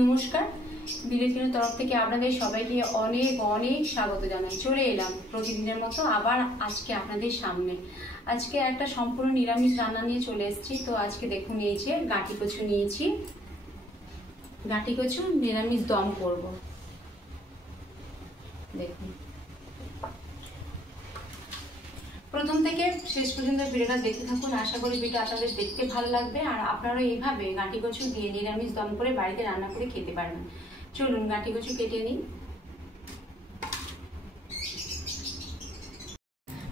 নমস্কার, বিলেতিনের তরফ থেকে আপনাদের সবাইকে অনেক অনেক স্বাগত জানাই। চলে এলাম প্রতিদিনের মতো আবার আজকে আপনাদের সামনে। আজকে একটা সম্পূর্ণ নিরামিষ রান্না নিয়ে চলে এসেছি। তো আজকে দেখুন, এই যে গাঁটি কচু নিয়েছি, গাঁটি কচু নিরামিষ দম করব। দেখুন, প্রথম থেকে শেষ পর্যন্ত ভিডিওটা দেখতে থাকুন। আশা করি ভিডিও আপনাদের দেখতে ভালো লাগবে, আর আপনারা এইভাবে গাঁটি কচু দিয়ে নিরামিষ দম করে বাড়িতে রান্না করে খেতে পারবেন। চলুন গাঁটি কচু কেটে নিই।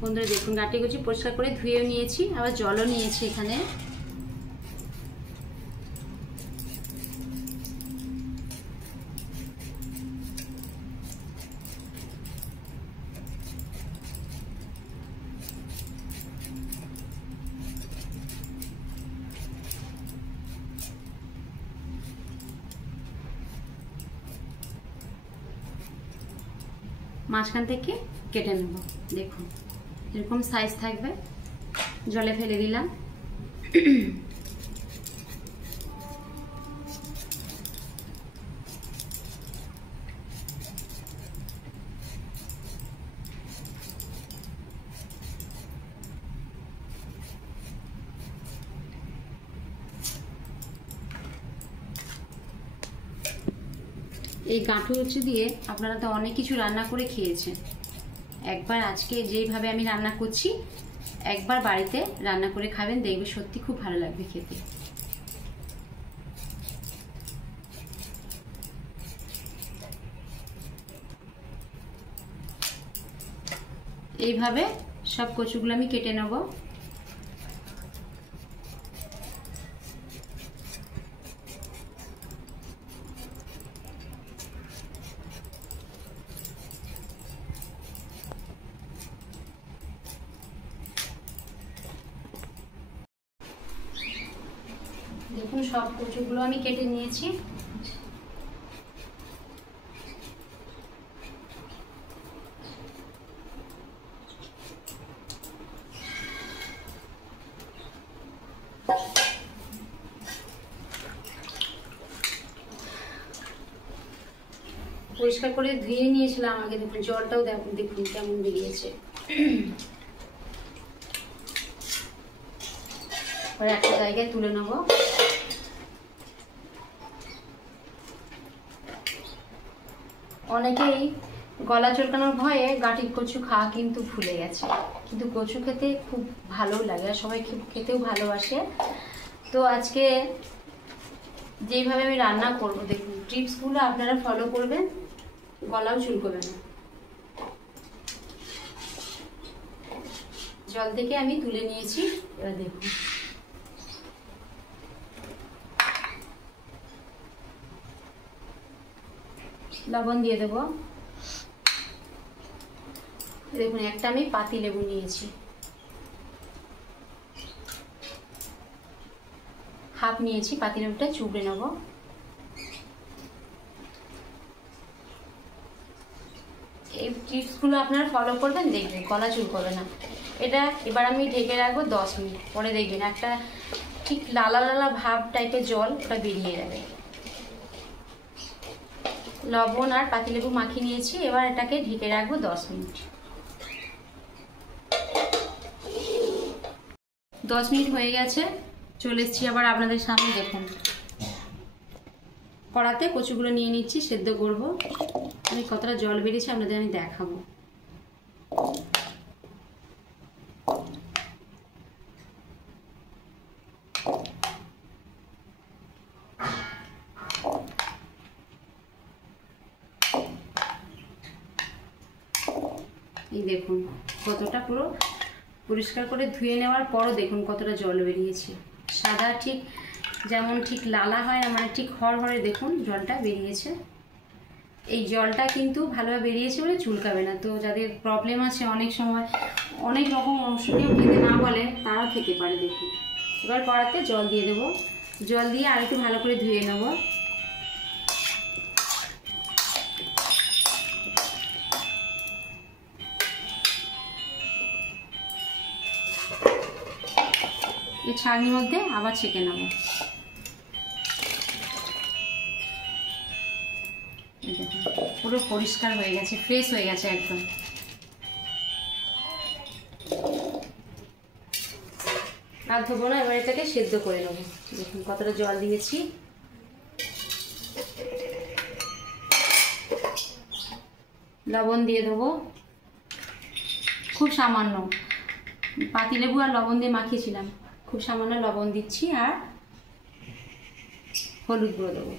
বন্ধুরা দেখুন, গাঁটি কচু পরিষ্কার করে ধুয়েও নিয়েছি, আবার জলও নিয়েছি এখানে। মাঝখান থেকে কেটে নেব। দেখুন এরকম সাইজ থাকবে। জলে ফেলে দিলাম। এই গাঁঠু কচু দিয়ে আপনারা তো অনেক কিছু রান্না করে খেয়েছেন। একবার আজকে যেইভাবে আমি রান্না করছি, একবার বাড়িতে রান্না করে খাবেন, দেখবে সত্যি খুব ভালো লাগবে খেতে। এইভাবে সব কচুগুলো আমি কেটে নেব। দেখুন সব কচুগুলো আমি কেটে নিয়েছি। পরিষ্কার করে ধুয়ে নিয়েছিলাম আগে। দেখুন জলটাও দেখুন কেমন বেরিয়েছে। একটা জায়গায় তুলে নেব। অনেকেই গলা চুলকানোর ভয়ে গাঁটি কচু খাওয়া কিন্তু ভুলে গেছে, কিন্তু কচু খেতে খুব ভালো লাগে আর সবাই খেতেও ভালোবাসে। তো আজকে যেইভাবে আমি রান্না করব, দেখুন টিপসগুলো আপনারা ফলো করবেন, গলাও চুলকবে না। জল থেকে আমি তুলে নিয়েছি। এবার দেখুন লবণ দিয়ে দেব। দেখুন একটা আমি পাতি লেবু নিয়েছি, হাফ নিয়েছি। পাতি লেবুটা চুবড়ে নেব। এই টিপসগুলো আপনারা ফলো করবেন, দেখবেন গলা চুলকবে না। এটা এবার আমি ঢেকে রাখবো 10 মিনিট। পরে দেখবেন একটা ঠিক লালা লালা ভাব টাইপের জল ওটা বেরিয়ে যাবে। লবণ আর পাতিলেবু মাখিয়ে নিয়েছি। এবার এটাকে ঢেকে রাখবো 10 মিনিট। 10 মিনিট হয়ে গেছে, চলে এসেছি আবার আপনাদের সামনে। দেখুন কড়াতে কচুগুলো নিয়ে নিচ্ছি, সেদ্ধ করব। আমি কতটা জল বেরিয়েছে আপনাদের আমি দেখাবো। এই দেখুন কতটা পুরো পরিষ্কার করে ধুয়ে নেওয়ার পরও দেখুন কতটা জল বেরিয়েছে। সাদা ঠিক যেমন ঠিক লালা হয় না, মানে ঠিক হরহরে দেখুন জলটা বেরিয়েছে। এই জলটা কিন্তু ভালোভাবে বেরিয়েছে বলে চুলকাবে না। তো যাদের প্রবলেম আছে, অনেক সময় অনেক রকম ঔষধিও খেতে না বলে, তারাও খেতে পারে। দেখুন এবার কড়াতে জল দিয়ে দেবো। জল দিয়ে আর একটু ভালো করে ধুয়ে নেব। এই ছাঁকনির মধ্যে আবার ছেঁকে নেব। পুরো পরিষ্কার হয়ে গেছে, ফ্রেশ হয়ে গেছে একদম। আর ধোবো না, এবার এটাকে সেদ্ধ করে নেবো। দেখুন কতটা জল দিয়েছি। লবণ দিয়ে দেবো খুব সামান্য, পাতিলেবু আর লবণ দিয়ে মাখিয়েছিলাম, খুব সামান্য লবণ দিচ্ছি। আর হলুদ গুঁড়ো দেবো।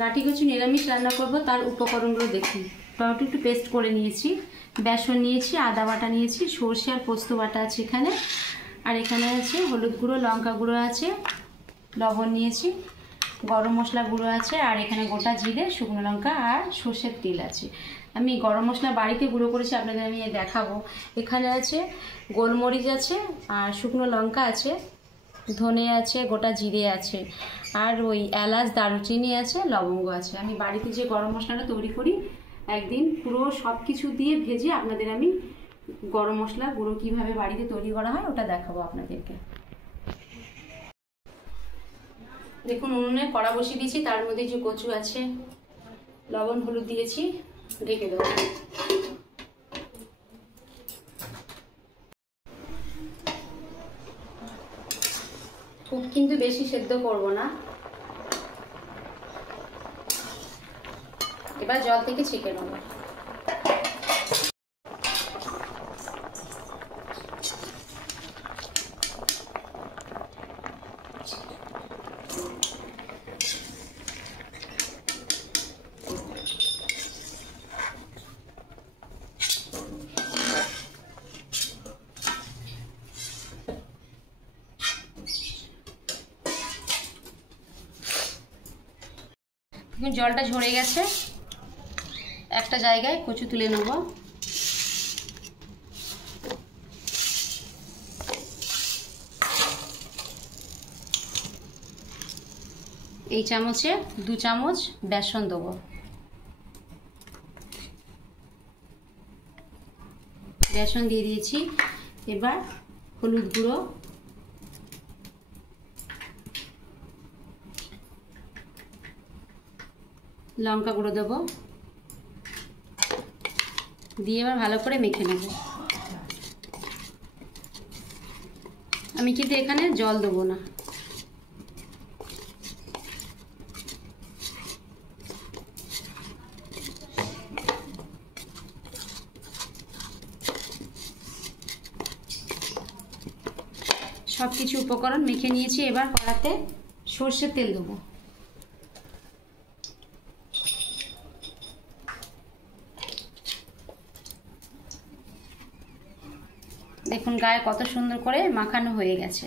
গাঁটি কচু নিরামিষ রান্না করব, তার উপকরণগুলো দেখুন। টমেটো একটু পেস্ট করে নিয়েছি, বেসন নিয়েছি, আদা বাটা নিয়েছি, সর্ষে আর পোস্ত বাটা আছে এখানে। আর এখানে আছে হলুদ গুঁড়ো, লঙ্কা গুঁড়ো আছে, লবণ নিয়েছি, গরম মশলা গুঁড়ো আছে, আর এখানে গোটা জিরে, শুকনো লঙ্কা আর সর্ষের তেল আছে। আমি গরম মশলা বাড়িতে গুঁড়ো করেছি, আপনাদের আমি দেখাবো। এখানে আছে গোলমরিচ আছে, আর শুকনো লঙ্কা আছে, ধনে আছে, গোটা জিরে আছে, আর ওই এলাচ, দারুচিনি আছে, লবঙ্গ আছে। আমি বাড়িতে যে গরম মশলাটা তৈরি করি, একদিন পুরো সব কিছু দিয়ে ভেজে আপনাদের আমি গরম মশলা গুঁড়ো কীভাবে বাড়িতে তৈরি করা হয় ওটা দেখাবো আপনাদেরকে। দেখুন উনুনে কড়া বসিয়ে দিয়েছি, তার মধ্যে যে কচু আছে, লবণ হলুদ দিয়েছি, ঢেকে দেবো। খুব কিন্তু বেশি সেদ্ধ করব না। এবার জল থেকে ছেঁকে নেব। জলটা ঝরে গেছে, একটা জায়গায় কচু তুলে নেব। এই চামচে 2 চামচ বেসন দেবো। বেসন দিয়ে দিয়েছি। এবার হলুদ গুঁড়ো, লঙ্কা গুঁড়ো দেবো, দিয়ে এবার ভালো করে মেখে নেব। আমি কিন্তু এখানে জল দেবো না। সব কিছু উপকরণ মেখে নিয়েছি। এবার কড়াতে সর্ষের তেল দেবো। দেখুন গায়ে কত সুন্দর করে মাখানো হয়ে গেছে।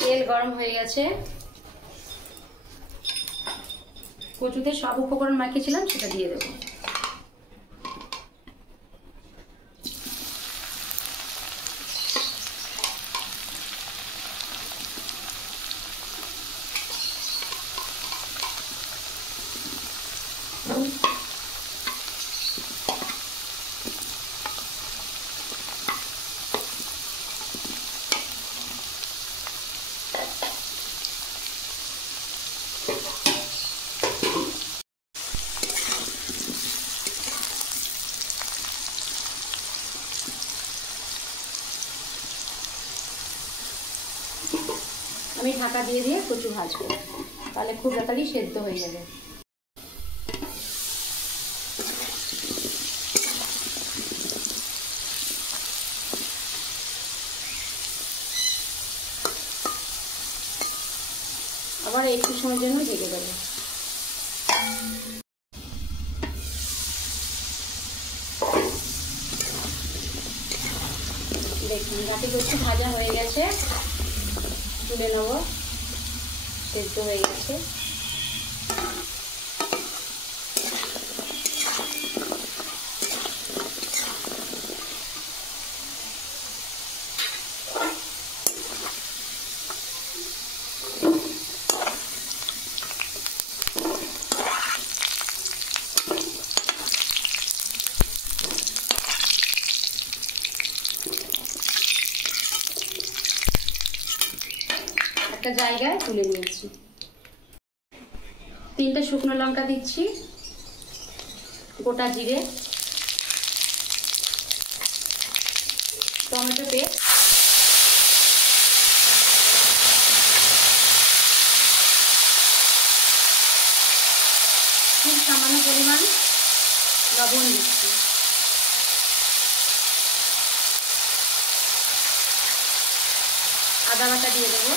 তেল গরম হয়ে গেছে। কচুতে সব উপকরণ মাখিয়েছিলাম সেটা দিয়ে দেবো। আমি ঢাকা দিয়ে দিয়ে কচু ভাজবো, তাহলে খুব তাড়াতাড়ি সেদ্ধ হয়ে যাবে। আবার একটু সময়ের জন্য ঢেকে দেবো। দেখুন গাটি কচু ভাজা হয়ে গেছে, তুলে নেবো। সেদ্ধ হয়ে গেছে। একটা জায়গায় তুলে নিয়েছি। 3টে শুকনো লঙ্কা দিচ্ছি, গোটা জিরে, টমেটো পেস্ট, খুব সামান্য পরিমাণ লবণ দিচ্ছি, আদা বাটা দিয়ে দেবো,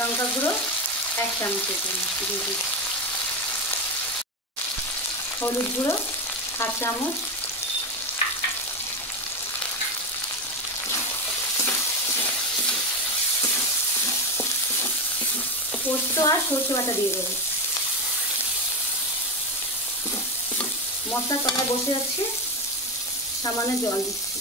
লঙ্কা গুঁড়ো 1 চামচ দিয়ে দিচ্ছি, হলুদ গুঁড়ো 1/2 চামচ, পোস্ত আর সরষে বাটা দিয়ে দেবো। মশলা তলায় বসে যাচ্ছে, সামান্য জল দিচ্ছি।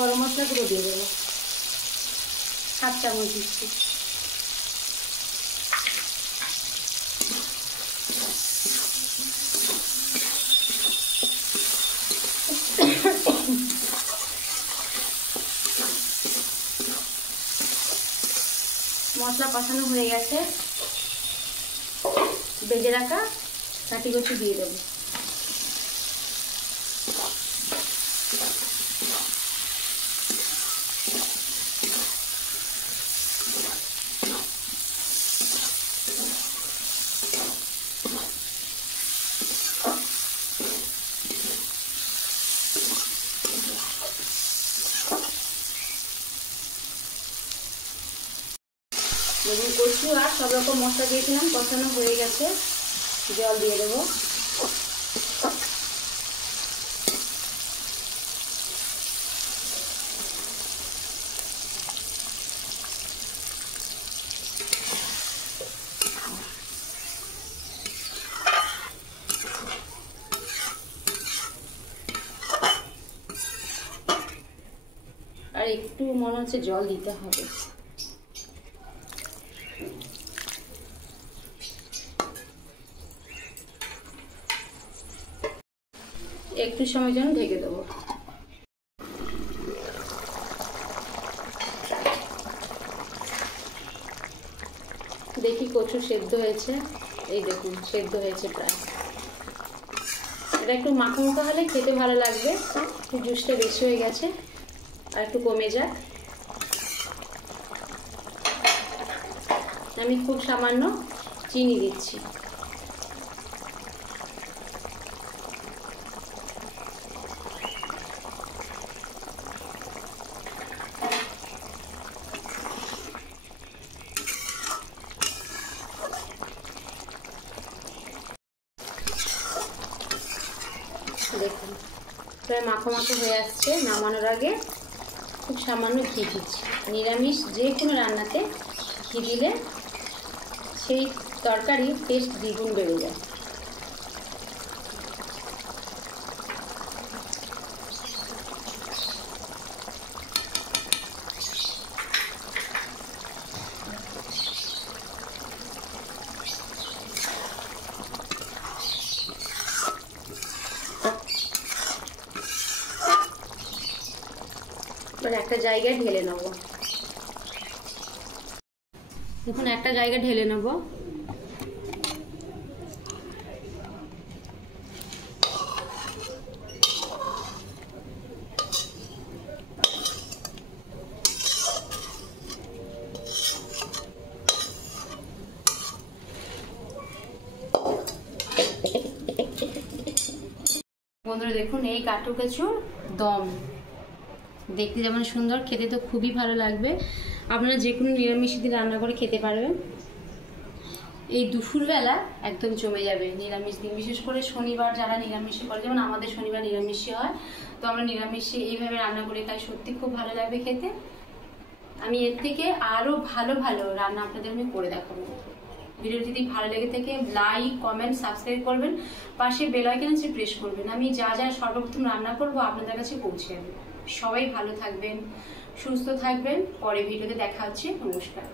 গরম মশলা গুঁড়ো দিয়ে দেবো, 1/2 চামচ দিচ্ছি। মশলা কষানো হয়ে গেছে, ভেজে রাখা কাটি কচু দিয়ে দেবো। দেখুন কচু আর সব রকম মশলা দিয়েছিলাম, কষানো হয়ে গেছে, জল দিয়ে দেবো। আর একটু মনে হচ্ছে জল দিতে হবে। একটু সময় জন্য ঢেকে দেবো। দেখি কচু সেদ্ধ হয়েছে, এই দেখুন সেদ্ধ হয়েছে প্রায়। এটা একটু মাখা মাখা হলে খেতে ভালো লাগবে, একটু জুসটা বেশি হয়ে গেছে, আর একটু কমে যাক। আমি খুব সামান্য চিনি দিচ্ছি। দেখুন প্রায় মাখো মাখো হয়ে আসছে। নামানোর আগে খুব সামান্য ঘি দিচ্ছি। নিরামিষ যে কোনো রান্নাতে ঘি দিলে সেই তরকারির টেস্ট দ্বিগুণ বেড়ে যায়। এবার একটা জায়গায় ঢেলে নেব। দেখুন একটা জায়গায় ঢেলে নেব। বন্ধুরা দেখুন এই কাটু কচুর দম দেখতে যেমন সুন্দর, খেতে তো খুবই ভালো লাগবে। আপনারা যে কোনো নিরামিষ দিয়ে রান্না করে খেতে পারবেন। এই দুপুরবেলা একদম জমে যাবে নিরামিষ দিন, বিশেষ করে শনিবার যারা নিরামিষই করে, যেমন আমাদের শনিবার নিরামিষই হয়, তো আমরা নিরামিষই এইভাবে রান্না করি, তাই সত্যি খুব ভালো লাগবে খেতে। আমি এর থেকে আরও ভালো ভালো রান্না আপনাদের আমি করে দেখাবো। ভিডিও যদি ভালো লেগে থাকে লাইক, কমেন্ট, সাবস্ক্রাইব করবেন, পাশে বেল আইকন আছে প্রেস করবেন। আমি যা যা সর্বপ্রথম রান্না করব আপনাদের কাছে পৌঁছে যাবে। সবাই ভালো থাকবেন, সুস্থ থাকবেন। পরে ভিডিওতে দেখা হচ্ছে। নমস্কার।